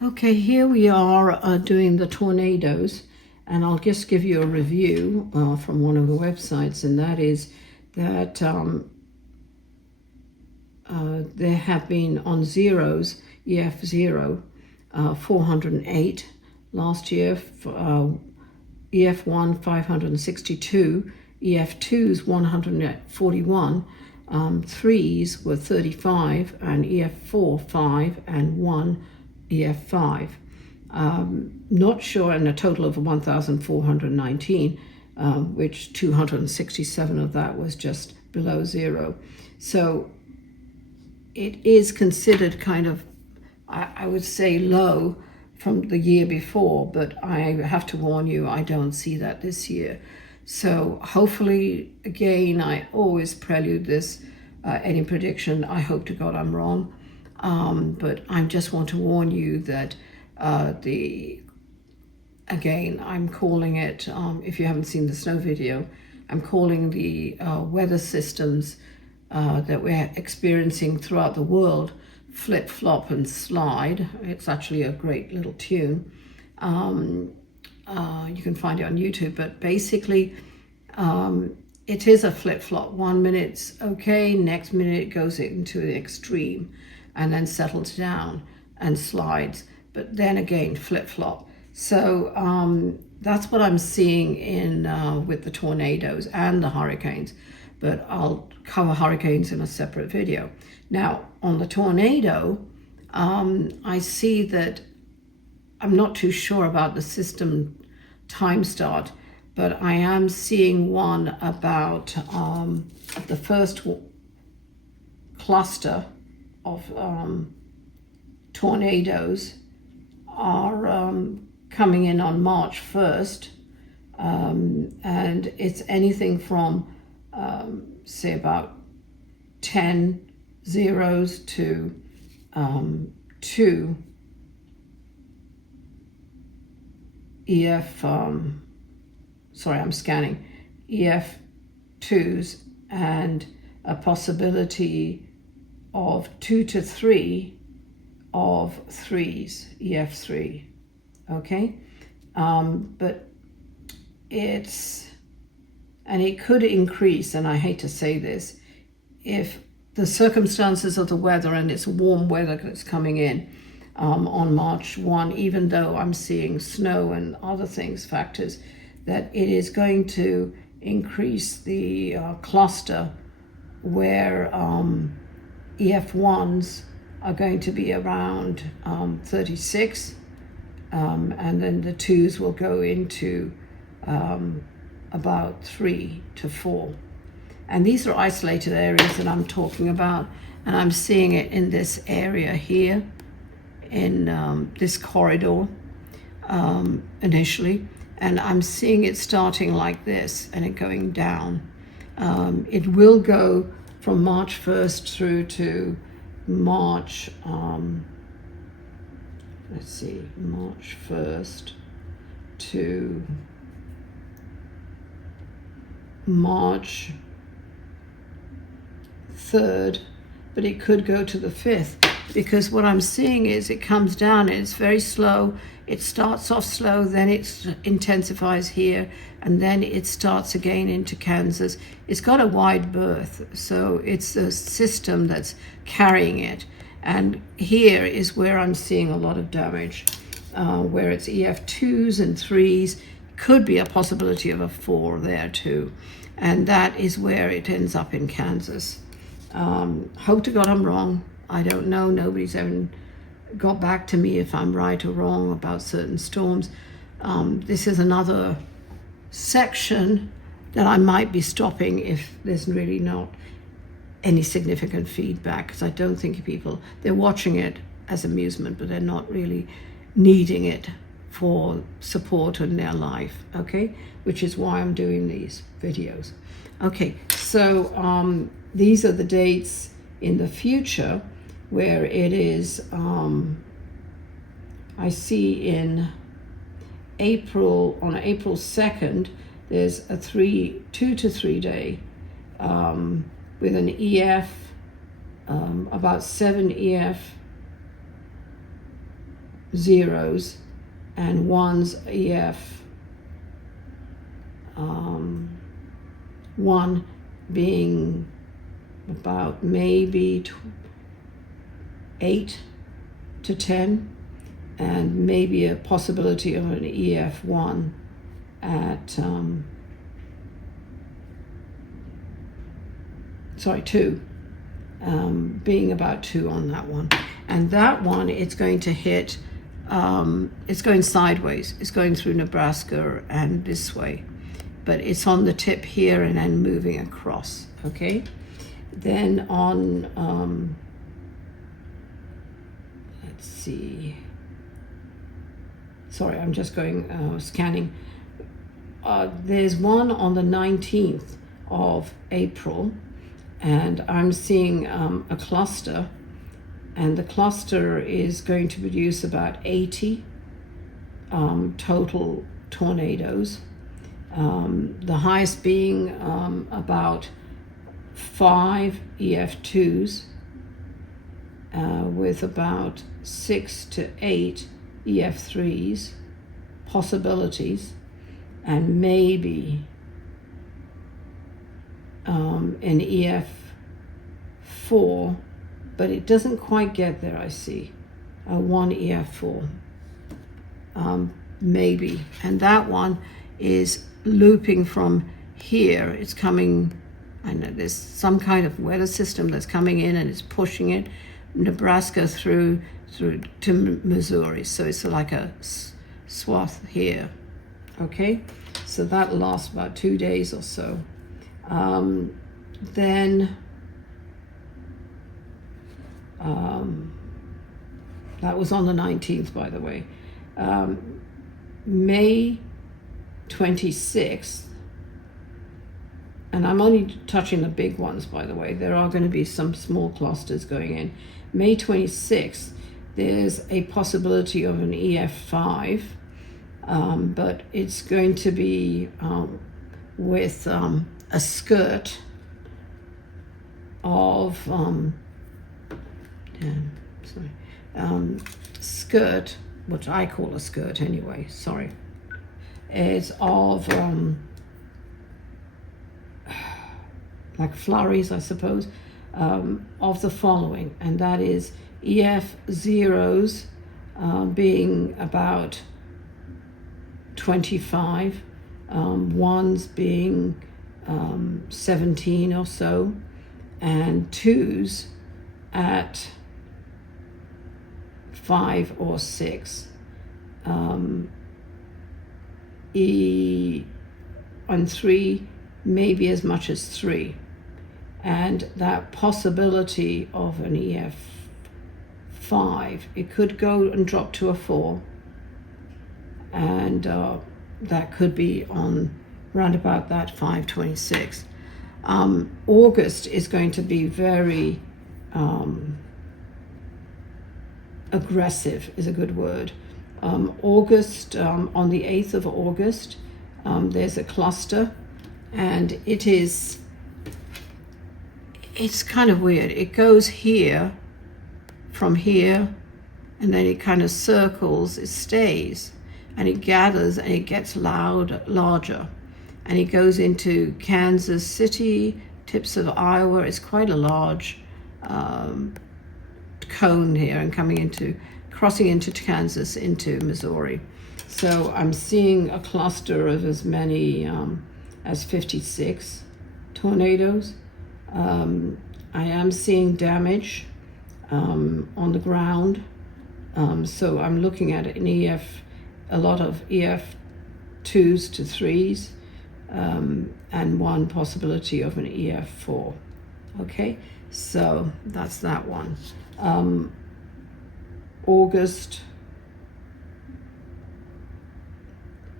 Okay, here we are doing the tornadoes, and I'll just give you a review from one of the websites, and that is that there have been on zeros, EF0, 408 last year, EF1, 562, EF2s, 141, threes were 35, and EF4, 5, and 1 EF5. Not sure, and a total of 1,419, which 267 of that was just below zero. So it is considered kind of, I would say, low from the year before, but I have to warn you, I don't see that this year. So hopefully, again, I always prelude this, any prediction, I hope to God I'm wrong. But I just want to warn you that again, I'm calling it, if you haven't seen the snow video, I'm calling the weather systems that we're experiencing throughout the world Flip, Flop, and Slide. It's actually a great little tune. You can find it on YouTube, but basically it is a flip-flop. 1 minute's okay, next minute it goes into the extreme and then settles down and slides, but then again flip-flop. So that's what I'm seeing in with the tornadoes and the hurricanes, but I'll cover hurricanes in a separate video. Now on the tornado, I see that I'm not too sure about the system time start, but I am seeing one about the first cluster of tornadoes are coming in on March 1st, and it's anything from say about 10 zeros to 2 EF, sorry, I'm scanning, EF2s, and a possibility of 2 to 3 of 3s, EF3, okay? But it could increase, and I hate to say this, if the circumstances of the weather, and it's warm weather that's coming in on March 1, even though I'm seeing snow and other things, factors, that it is going to increase the cluster where EF1s are going to be around 36, and then the 2s will go into about 3 to 4. And these are isolated areas that I'm talking about, and I'm seeing it in this area here, in this corridor initially, and I'm seeing it starting like this and it going down. It will go from March 1st through to March, let's see, March 1st to March 3rd, but it could go to the 5th, because what I'm seeing is it comes down and it's very slow. It starts off slow, then it intensifies here, and then it starts again into Kansas. It's got a wide berth, so it's a system that's carrying it. And here is where I'm seeing a lot of damage, where it's EF2s and 3s. Could be a possibility of a 4 there too. And that is where it ends up in Kansas. Hope to God I'm wrong. I don't know. Nobody's ever got back to me if I'm right or wrong about certain storms. This is another section that I might be stopping if there's really not any significant feedback, because I don't think people, they're watching it as amusement, but they're not really needing it for support in their life, okay? Which is why I'm doing these videos. Okay, so these are the dates in the future where it is, I see in April, on April 2nd, there's a 2 to 3 day with an EF, about 7 EF zeros, and one's EF 1 being about maybe 8 to 10, and maybe a possibility of an EF1 at 2, being about 2 on that one. And that one, it's going to hit, it's going sideways. It's going through Nebraska and this way, but it's on the tip here and then moving across, okay? Then on, let's see, sorry, I'm just going, scanning. There's one on the 19th of April, and I'm seeing a cluster, and the cluster is going to produce about 80 total tornadoes. The highest being about 5 EF2s with about 6 to 8 EF3s possibilities, and maybe an EF4, but it doesn't quite get there, I see. 1 EF4, maybe. And that one is looping from here. It's coming, I know there's some kind of weather system that's coming in and it's pushing it, Nebraska through to Missouri. So it's like a swath here, okay? So that lasts about 2 days or so. Then that was on the 19th, by the way. May 26th, and I'm only touching the big ones, by the way. There are going to be some small clusters going in. May 26th, there's a possibility of an EF5, but it's going to be with a skirt of skirt, which I call a skirt anyway, sorry, is of like flurries, I suppose, of the following, and that is EF zeros being about 25, ones being 17 or so, and twos at 5 or 6. E on 3, maybe as much as 3. And that possibility of an EF5, it could go and drop to a 4. And that could be on round about that 5/26. August is going to be very aggressive, is a good word. August, on the 8th of August, there's a cluster, and it's kind of weird. It goes here, from here, and then it kind of circles, it stays, and it gathers, and it gets larger, and it goes into Kansas City, tips of Iowa. It's quite a large cone here, and crossing into Kansas, into Missouri. So I'm seeing a cluster of as many as 56 tornadoes. I am seeing damage on the ground. So I'm looking at a lot of EF2s to 3s, and one possibility of an EF4. Okay, so that's that one. August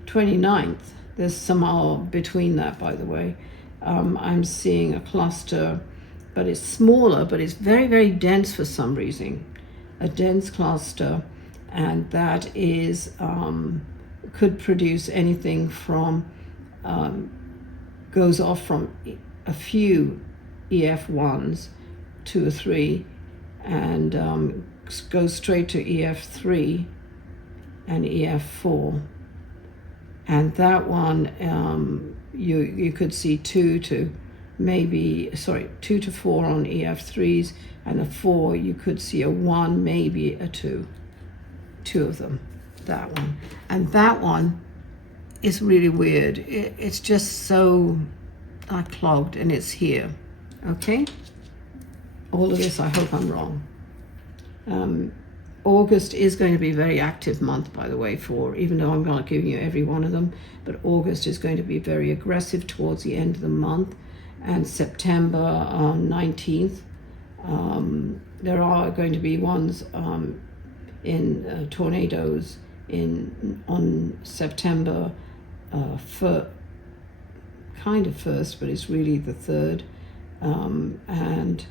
29th, there's some between that, by the way. I'm seeing a cluster, but it's smaller, but it's very, very dense for some reason. A dense cluster, and that is could produce anything from goes off from a few EF1s, 2 or 3, and goes straight to EF3, and EF4. And that one, you could see 2 to 4 on EF3s, and a 4, you could see a 1, maybe a 2. 2 of them, that one. And that one is really weird. It's just so clogged, and it's here, okay? All of this, I hope I'm wrong. August is going to be a very active month, by the way, even though I'm not giving you every one of them, but August is going to be very aggressive towards the end of the month. And September 19th, there are going to be ones in tornadoes on September 1st, but it's really the 3rd, and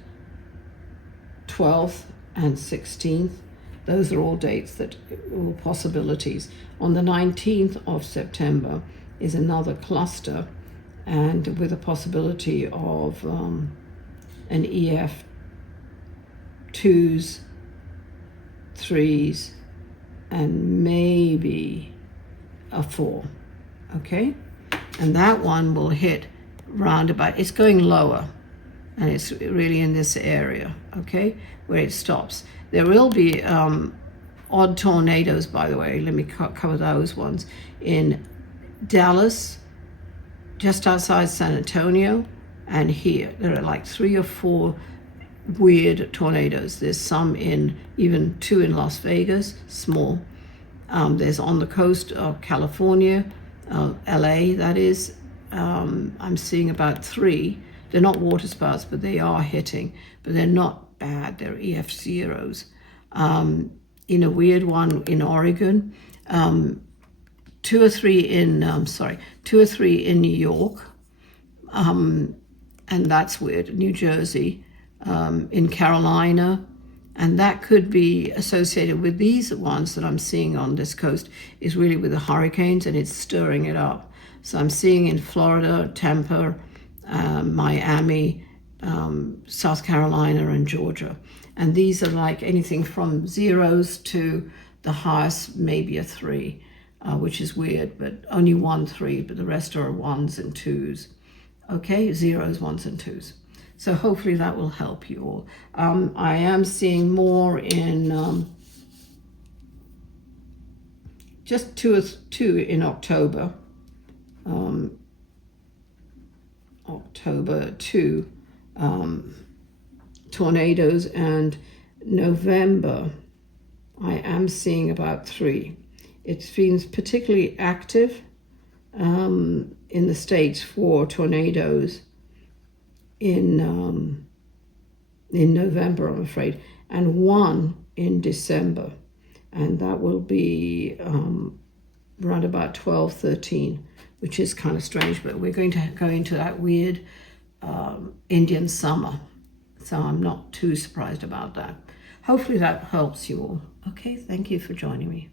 12th and 16th. Those are all dates that all possibilities. On the 19th of September is another cluster, and with a possibility of an EF 2s, 3s, and maybe a 4, okay? And that one will hit round about, it's going lower, and it's really in this area, okay, where it stops. There will be odd tornadoes, by the way, let me cover those ones, in Dallas, just outside San Antonio, and here. There are like 3 or 4 weird tornadoes. There's some even 2 in Las Vegas, small. There's on the coast of California, LA, that is. I'm seeing about 3. They're not water spouts, but they are hitting, but they're not bad. They're EF0s. In a weird one in Oregon, 2 or 3 in New York, and that's weird. New Jersey, in Carolina, and that could be associated with these ones that I'm seeing on this coast, is really with the hurricanes, and it's stirring it up. So I'm seeing in Florida, Tampa, Miami, South Carolina, and Georgia. And these are like anything from 0s to the highest, maybe a 3, which is weird, but only 1 3, but the rest are 1s and 2s. Okay, 0s, 1s, and 2s. So hopefully that will help you all. I am seeing more in just 2 in October. October 2 tornadoes, and November I am seeing about 3. It seems particularly active in the States for tornadoes in November, I'm afraid, and 1 in December, and that will be around about 12, 13, which is kind of strange, but we're going to go into that weird Indian summer, so I'm not too surprised about that. Hopefully that helps you all. Okay, thank you for joining me.